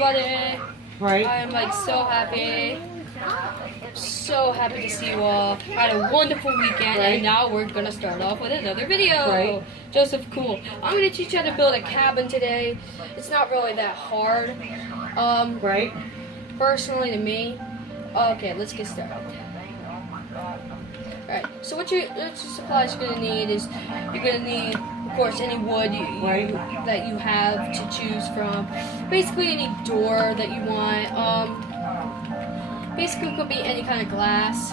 everybody. Right. I am like so happy. So happy to see you all. Had a wonderful weekend, and now we're gonna start off with another video. Right. Joseph Cool. I'm gonna teach you how to build a cabin today. It's not really that hard. Right. Personally to me. Okay, let's get started. Alright, so what your supplies you're gonna need is you're gonna need, of course, any wood that you have to choose from. Basically any door that you want. Basically it could be any kind of glass.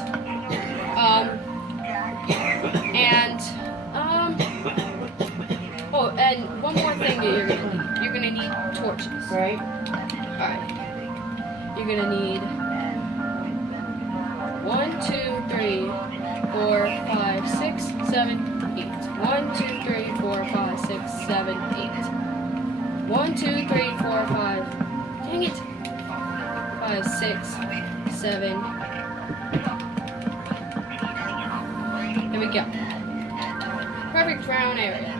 Oh, and one more thing that you're gonna need. You're gonna need torches. Right. Alright. You're gonna need 1, 2, 3, 4, 5, 6, 7, 8. 1, 2, 3, 4, 5, 6, 7, 8. 1, 2, 3, 4, 5. Dang it. 5, 6, 7. There we go. Perfect round area.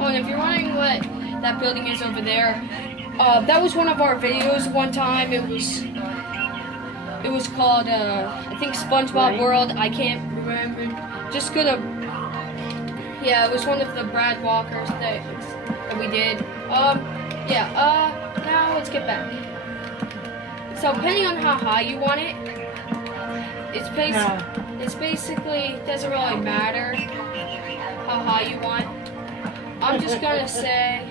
Oh, and if you're wondering what that building is over there, that was one of our videos one time. It was called, I think SpongeBob World. I can't remember. Just gonna, yeah, it was one of the Brad Walkers things that we did. Now let's get back. So depending on how high you want it, it's basically, doesn't really matter how high you want. I'm just gonna say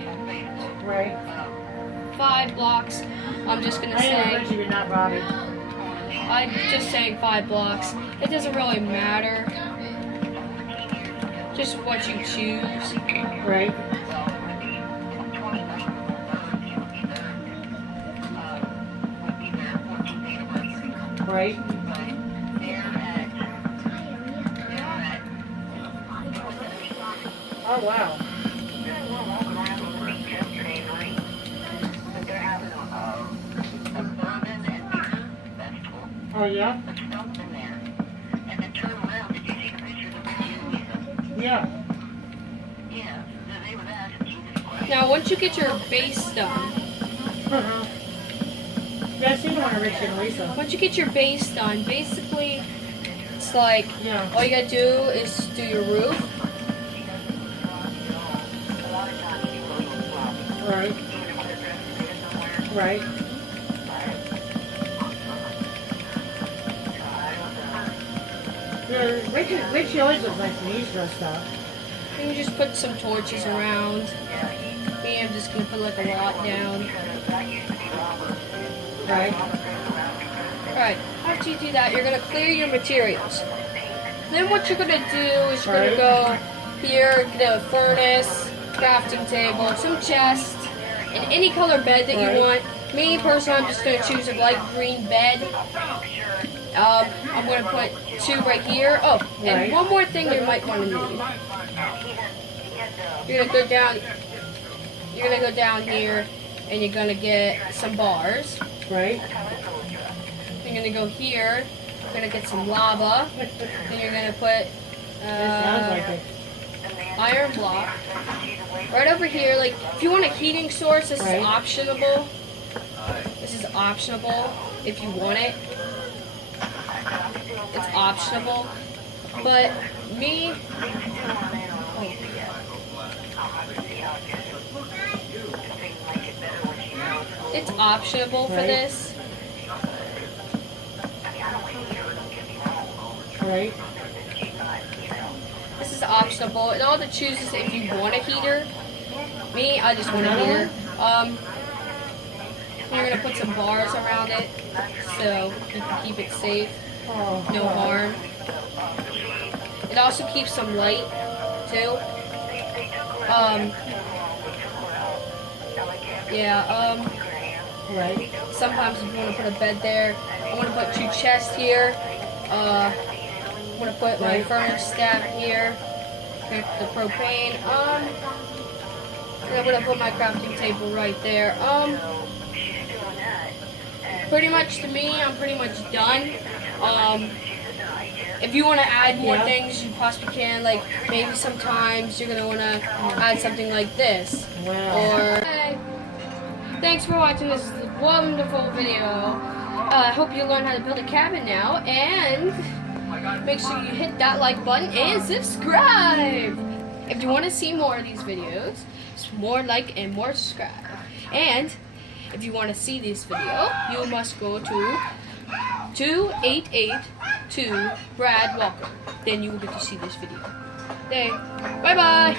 5 blocks. I'm just gonna say. You're not Robbie. I'm just saying 5 blocks. It doesn't really matter. Just what you choose. Right. Right. Oh wow. Oh yeah? Yeah. Now, once you get your base done, Yeah, I seen the one of Richard and Lisa. once you get your base done, basically, it's like, all you gotta do is do your roof. Right. Right. Yeah, Richie always looks nice when he's dressed up. And you just put some torches around. Me, I'm just gonna put like a lot down. Right. Alright, after you do that, you're gonna clear your materials. Then what you're gonna do is you're gonna go here, get a furnace, crafting table, some chests, and any color bed that you want. Me, personally, I'm just gonna choose a light green bed. I'm gonna put 2 right here. Oh, and one more thing you might want to need. You're gonna go down here, and you're gonna get some bars. Right. You're gonna go here. You're gonna get some lava. Then you're gonna put Sounds like it. iron block. Right over here, like if you want a heating source, this is optionable. This is optionable if you want it. It's optionable. But me, it's optionable for this. Right. This is optionable. It all to choose is if you want a heater. Me, I just want a heater. You're gonna put some bars around it so you can keep it safe. No harm. It also keeps some light too. Right. Sometimes if you want to put a bed there, I want to put 2 chests here. I want to put my furnace stack here. The propane. And I'm gonna put my crafting table right there. Pretty much to me, I'm pretty much done. If you want to add more things, you possibly can. Like maybe sometimes you're gonna want to add something like this, or Thanks for watching this wonderful video. I hope you learned how to build a cabin now, and make sure you hit that like button and subscribe. If you want to see more of these videos, it's more like and more subscribe. And if you want to see this video, you must go to 2882 Brad Walker. Then you will get to see this video. Okay, bye bye.